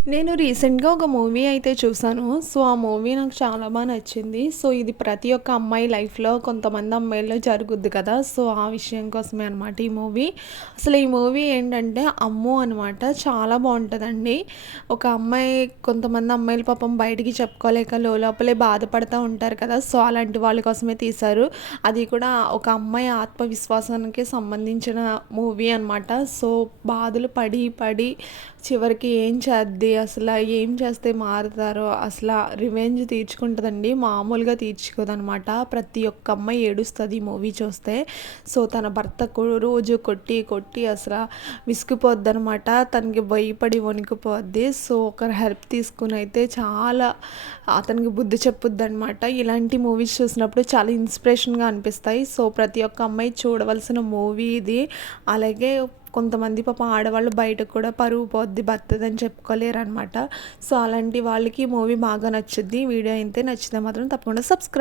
నేను రీసెంట్‌గా ఒక మూవీ అయితే చూసాను. సో, ఆ మూవీ నాకు చాలా నచ్చింది. సో, ఇది ప్రతి ఒక్క అమ్మాయి లైఫ్‌లో కొంతమంది అమ్మాయిల్లో జరుగుద్ది కదా! సో, ఆ విషయం కోసమే అనమాట ఈ మూవీ. అసలు ఈ మూవీ ఏంటంటే 'అమ్ము' అనమాట. చాలా బావుంటదండి. ఒక అమ్మాయి కొంతమంది అమ్మాయిలు పాపం బయటికి చెప్పుకోలేక లోలోపలే బాధపడతా ఉంటారు కదా! సో, అలాంటి వాళ్ళ కోసమే తీశారు. అది కూడా ఒక అమ్మాయి ఆత్మవిశ్వాసానికి సంబంధించిన మూవీ అనమాట. సో, బాధలు పడి, పడి చివరికి ఏం చేద్ది? ఏం చేస్తే మారుతారో రివెంజ్ తీర్చుకుంటదండి. మామూలుగా తీర్చుకోదనమాట. ప్రతి ఒక్క అమ్మాయి ఏడుస్తది ఈ మూవీ చూస్తే. సో, తన భర్త రోజు కొట్టి, కొట్టి విసిగిపోద్దనమాట. తనకి భయపడి వణికిపోద్ది. సో, ఒకరి హెల్ప్ తీసుకొనైతే చాలా అతనికి బుద్ధి చెప్పుద్దనమాట. ఇలాంటి మూవీస్ చూసినప్పుడు చాలా ఇన్స్పిరేషన్‌గా అనిపిస్తాయి. సో, ప్రతి ఒక్క అమ్మాయి చూడవలసిన మూవీ ఇది. అలాగే కొంతమంది పాపం ఆడవాళ్ళు బయటకు కూడా పరువు పోద్ది భర్తదని చెప్పుకోలేరనమాట. సో, అలాంటి వాళ్ళకి ఈ మూవీ బాగా నచ్చుద్ది. వీడియో అయితే నచ్చితే మాత్రం తప్పకుండా సబ్స్క్రైబ్